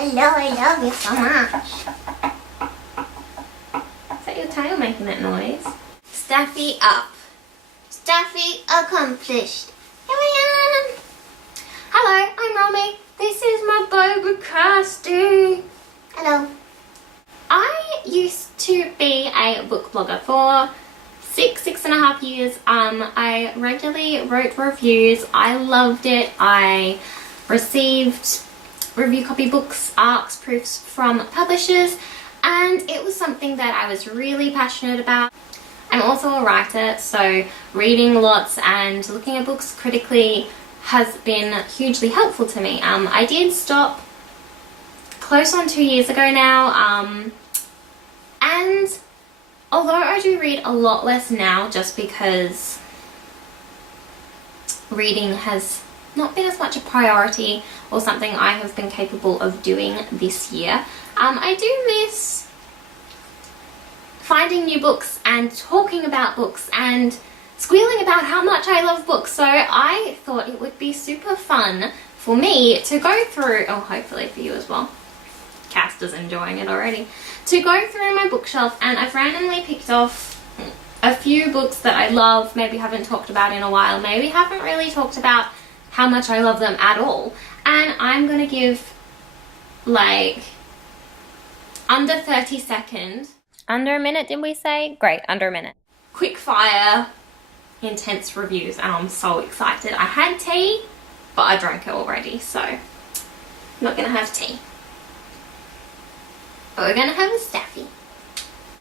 Hello, I love you so much. Is that your tail making that noise? Staffy up. Staffy accomplished. Here I am. Hello, I'm Romy. This is my baby Kasta. Hello. I used to be a book blogger for 6.5 years. I regularly wrote reviews. I loved it. I received review copy books, ARCs, proofs from publishers, and it was something that I was really passionate about. I'm also a writer, so reading lots and looking at books critically has been hugely helpful to me. I did stop close on 2 years ago now, and although I do read a lot less now just because reading has not been as much a priority or something I have been capable of doing this year, I do miss finding new books and talking about books and squealing about how much I love books. So I thought it would be super fun for me to go through, oh hopefully for you as well, Casta's enjoying it already, to go through my bookshelf, and I've randomly picked off a few books that I love, maybe haven't talked about in a while, maybe haven't really talked about how much I love them at all, and I'm gonna give like under 30 seconds. Under a minute, did we say? Great, under a minute. Quickfire intense reviews, and I'm so excited. I had tea, but I drank it already, so I'm not gonna have tea. But we're gonna have a Staffy.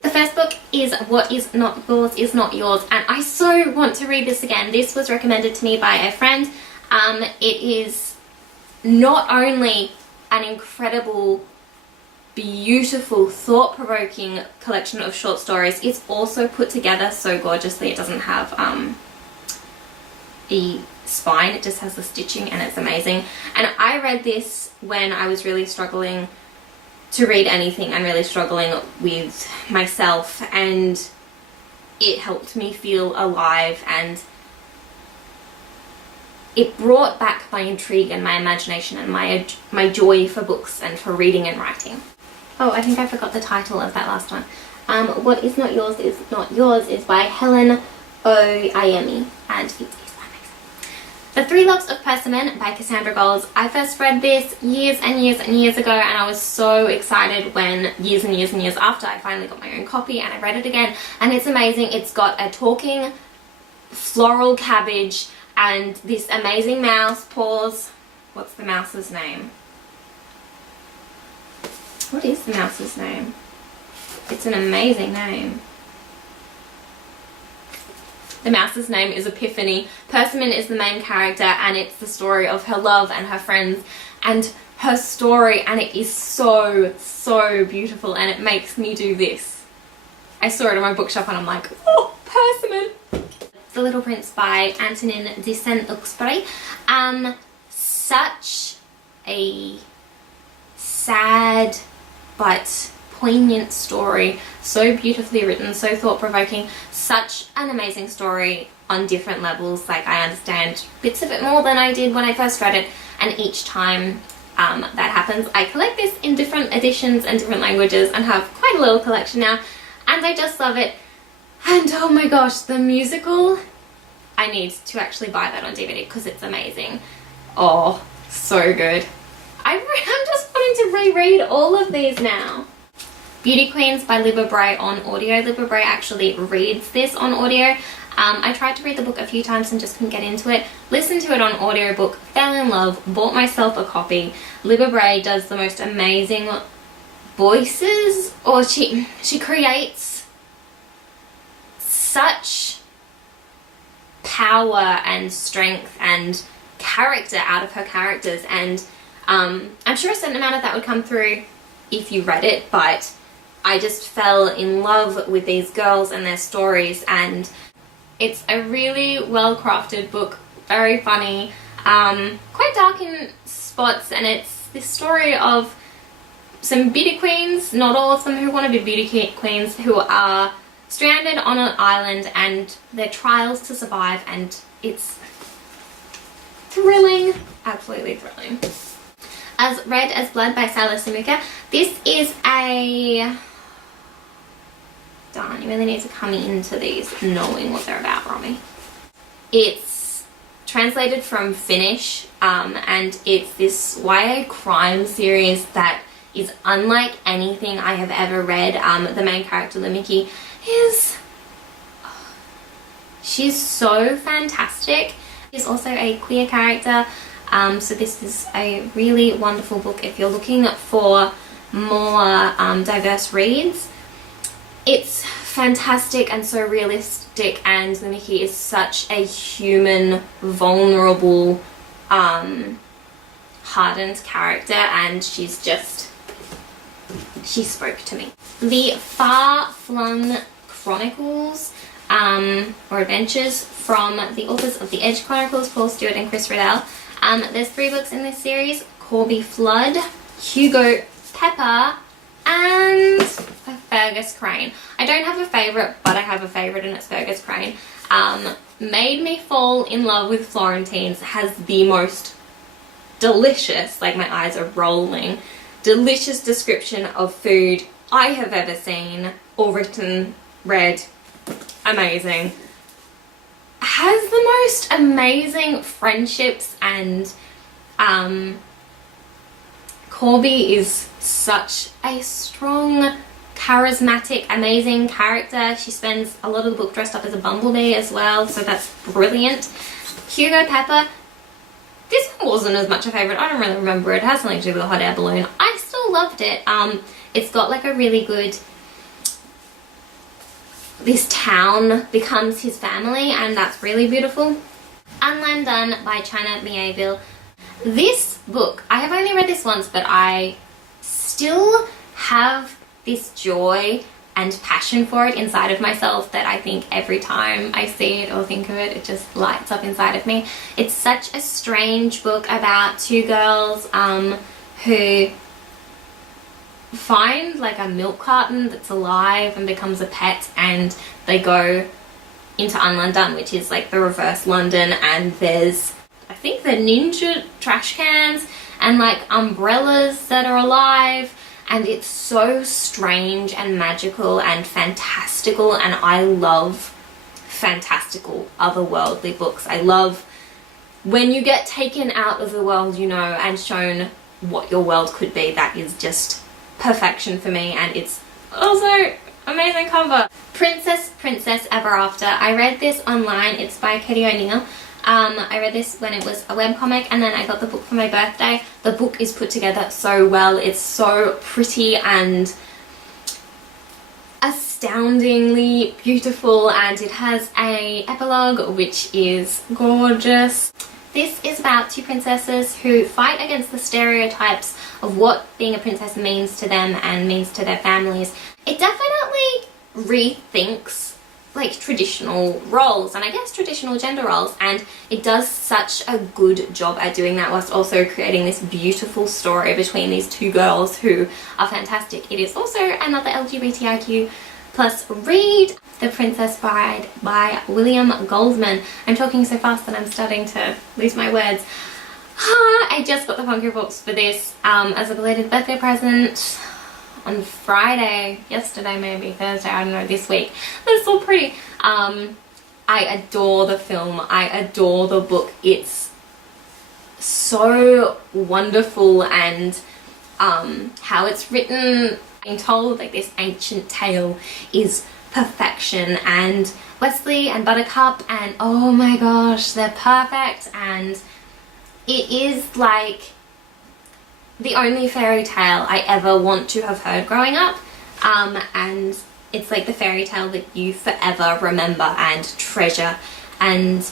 The first book is What Is Not Yours Is Not Yours, and I so want to read this again. This was recommended to me by a friend. It is not only an incredible, beautiful, thought-provoking collection of short stories, it's also put together so gorgeously. It doesn't have a spine, it just has the stitching, and it's amazing. And I read this when I was really struggling to read anything and really struggling with myself, and it helped me feel alive, and it brought back my intrigue and my imagination and my joy for books and for reading and writing. Oh, I think I forgot the title of that last one. What Is Not Yours Is Not Yours is by Helen Oyemi, and it is amazing. The Three Loves of Persimmon by Cassandra Goals. I first read this years and years and years ago, and I was so excited when years and years and years after I finally got my own copy and I read it again, and it's amazing. It's got a talking floral cabbage and this amazing mouse paws. What's the mouse's name? What is the mouse's name? It's an amazing name. The mouse's name is Epiphany. Persimmon is the main character, and it's the story of her love and her friends and her story, and it is so, so beautiful, and it makes me do this. I saw it on my bookshelf and I'm like, oh, Persimmon! The Little Prince by Antonin de Saint-Exupéry. Such a sad but poignant story, so beautifully written, so thought-provoking, such an amazing story on different levels. Like, I understand bits of it more than I did when I first read it, and each time that happens, I collect this in different editions and different languages and have quite a little collection now, and I just love it. And oh my gosh, the musical, I need to actually buy that on DVD because it's amazing. Oh, so good. I'm just wanting to reread all of these now. Beauty Queens by Libba Bray on audio. Libba Bray actually reads this on audio. I tried to read the book a few times and just couldn't get into it. Listened to it on audiobook, fell in love, bought myself a copy. Libba Bray does the most amazing voices, or she creates such power and strength and character out of her characters, and I'm sure a certain amount of that would come through if you read it, but I just fell in love with these girls and their stories, and it's a really well crafted book, very funny, quite dark in spots, and it's this story of some beauty queens, not all of them who want to be beauty queens, who are stranded on an island and their trials to survive, and it's thrilling, absolutely thrilling. As Red as Blood by Sally Simuka. This is a... Darn, you really need to come into these knowing what they're about, Romy. It's translated from Finnish, and it's this YA crime series that is unlike anything I have ever read. The main character, Lumiki, is... she's so fantastic. She's also a queer character, so this is a really wonderful book if you're looking for more diverse reads. It's fantastic and so realistic, and Lumiki is such a human, vulnerable, hardened character, and she spoke to me. The Far-Flung Chronicles, or Adventures, from the authors of The Edge Chronicles, Paul Stewart and Chris Riddell. There's 3 books in this series: Corby Flood, Hugo Pepper, and Fergus Crane. I don't have a favourite, but I have a favourite, and it's Fergus Crane. Made me fall in love with Florentines has the most delicious, like my eyes are rolling, delicious description of food I have ever seen or written, read. Amazing. Has the most amazing friendships, and Corby is such a strong, charismatic, amazing character. She spends a lot of the book dressed up as a bumblebee as well, so that's brilliant. Hugo Pepper, this one wasn't as much a favourite. I don't really remember it. It has something to do with a hot air balloon. I still loved it. It's got like a really good... this town becomes his family, and that's really beautiful. Unlandone by China Mieville. This book, I have only read this once, but I still have this joy and passion for it inside of myself that I think every time I see it or think of it, it just lights up inside of me. It's such a strange book about 2 girls who find like a milk carton that's alive and becomes a pet, and they go into Unlandone, which is like the reverse London, and there's, I think, the ninja trash cans and like umbrellas that are alive, and it's so strange and magical and fantastical, and I love fantastical otherworldly books. I love when you get taken out of the world, you know, and shown what your world could be. That is just perfection for me, and it's also amazing cover. Princess Ever After. I read this online. It's by Katie O'Neill. I read this when it was a webcomic, and then I got the book for my birthday. The book is put together so well. It's so pretty and astoundingly beautiful, and it has an epilogue which is gorgeous. This is about 2 princesses who fight against the stereotypes of what being a princess means to them and means to their families. It definitely rethinks like traditional roles, and I guess traditional gender roles, and it does such a good job at doing that whilst also creating this beautiful story between these 2 girls who are fantastic. It is also another LGBTIQ plus read. The Princess Bride by William Goldman. I'm talking so fast that I'm starting to lose my words. I just got the Funko Books for this as a belated birthday present on Friday, yesterday maybe, Thursday, I don't know, this week. They're so pretty. I adore the film. I adore the book. It's so wonderful, and how it's written, being told like this ancient tale is perfection, and Wesley and Buttercup, and oh my gosh, they're perfect, and it is like the only fairy tale I ever want to have heard growing up, and it's like the fairy tale that you forever remember and treasure and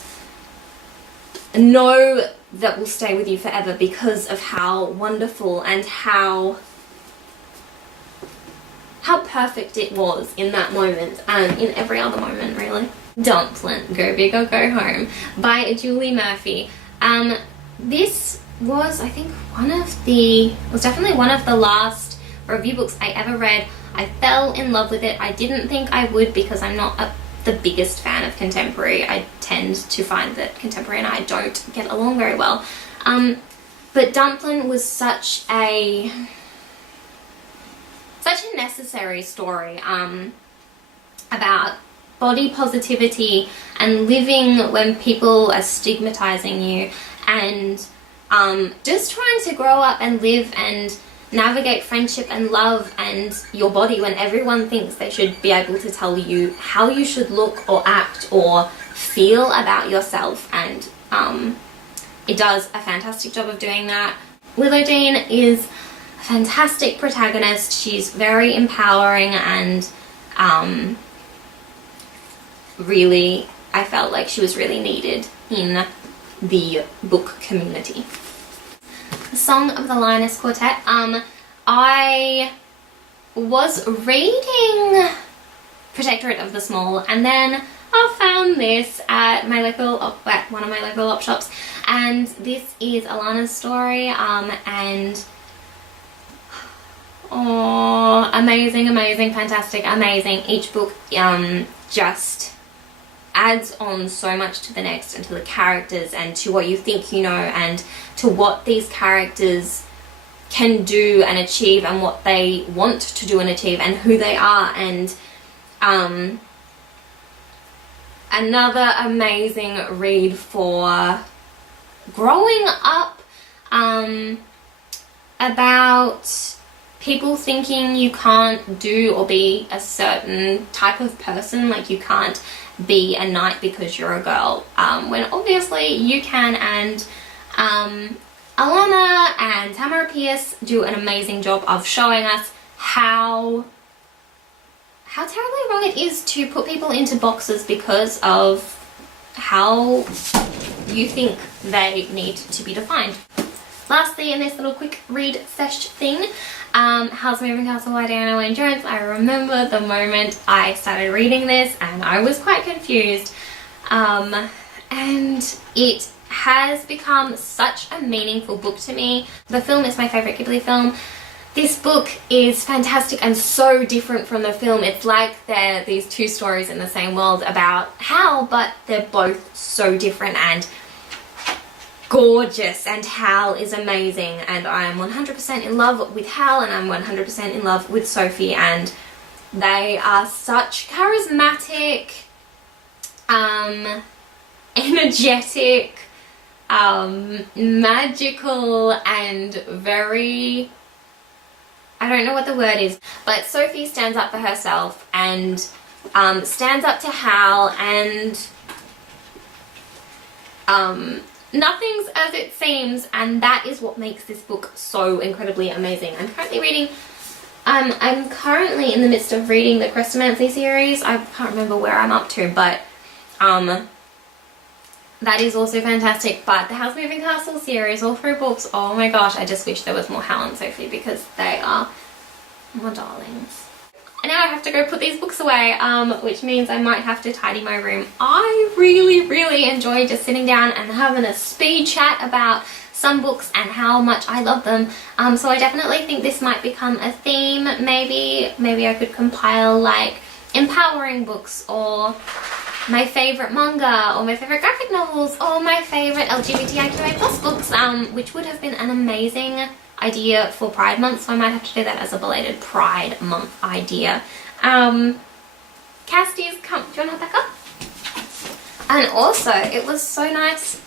know that will stay with you forever because of how wonderful and how perfect it was in that moment, and in every other moment really. Dumplin', Go Big or Go Home by Julie Murphy. This was, I think, definitely one of the last review books I ever read. I fell in love with it. I didn't think I would because I'm not the biggest fan of contemporary. I tend to find that contemporary and I don't get along very well. But Dumplin' was such a necessary story about body positivity and living when people are stigmatizing you, and just trying to grow up and live and navigate friendship and love and your body when everyone thinks they should be able to tell you how you should look or act or feel about yourself. And it does a fantastic job of doing that. Willowdean is a fantastic protagonist. She's very empowering, and really, I felt like she was really needed in the book community. The Song of the Lioness Quartet. I was reading Protectorate of the Small, and then I found this at my local at one of my local op shops, and this is Alana's story, and oh, amazing, amazing, fantastic, amazing. Each book just adds on so much to the next, and to the characters, and to what you think you know, and to what these characters can do and achieve, and what they want to do and achieve, and who they are. And another amazing read for growing up, about people thinking you can't do or be a certain type of person, like you can't be a knight because you're a girl, when obviously you can. And Alana and Tamara Pierce do an amazing job of showing us how terribly wrong it is to put people into boxes because of how you think they need to be defined. Lastly, in this little quick read sesh thing, House Moving Castle by Diana Wynne Jones. I remember the moment I started reading this and I was quite confused, and it has become such a meaningful book to me. The film is my favourite Ghibli film. This book is fantastic and so different from the film. It's like they're these two stories in the same world about Hal, but they're both so different and gorgeous. And Hal is amazing, and I am 100% in love with Hal, and I'm 100% in love with Sophie, and they are such charismatic, energetic, magical, and very, I don't know what the word is, but Sophie stands up for herself and stands up to Hal, and nothing's as it seems, and that is what makes this book so incredibly amazing. I'm currently in the midst of reading the Chrestomanci series. I can't remember where I'm up to, but that is also fantastic. But the House Moving Castle series, all 3 books, oh my gosh, I just wish there was more Hal and Sophie because they are my darlings. And now I have to go put these books away, which means I might have to tidy my room. I really enjoy just sitting down and having a speed chat about some books and how much I love them. So I definitely think this might become a theme. Maybe I could compile like empowering books, or my favourite manga, or my favourite graphic novels, or my favourite LGBTIQA+ books, which would have been an amazing idea for Pride Month, so I might have to do that as a belated Pride Month idea. Casty's come, do you want to have that up? And also, it was so nice,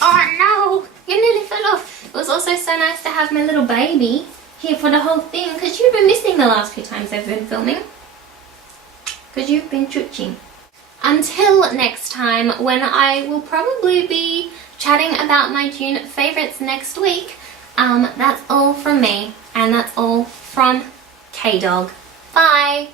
oh no, you nearly fell off. It was also so nice to have my little baby here for the whole thing, because you've been missing the last few times I've been filming, because you've been chooching. Until next time, when I will probably be chatting about my June favourites next week, that's all from me, and that's all from K-Dog. Bye!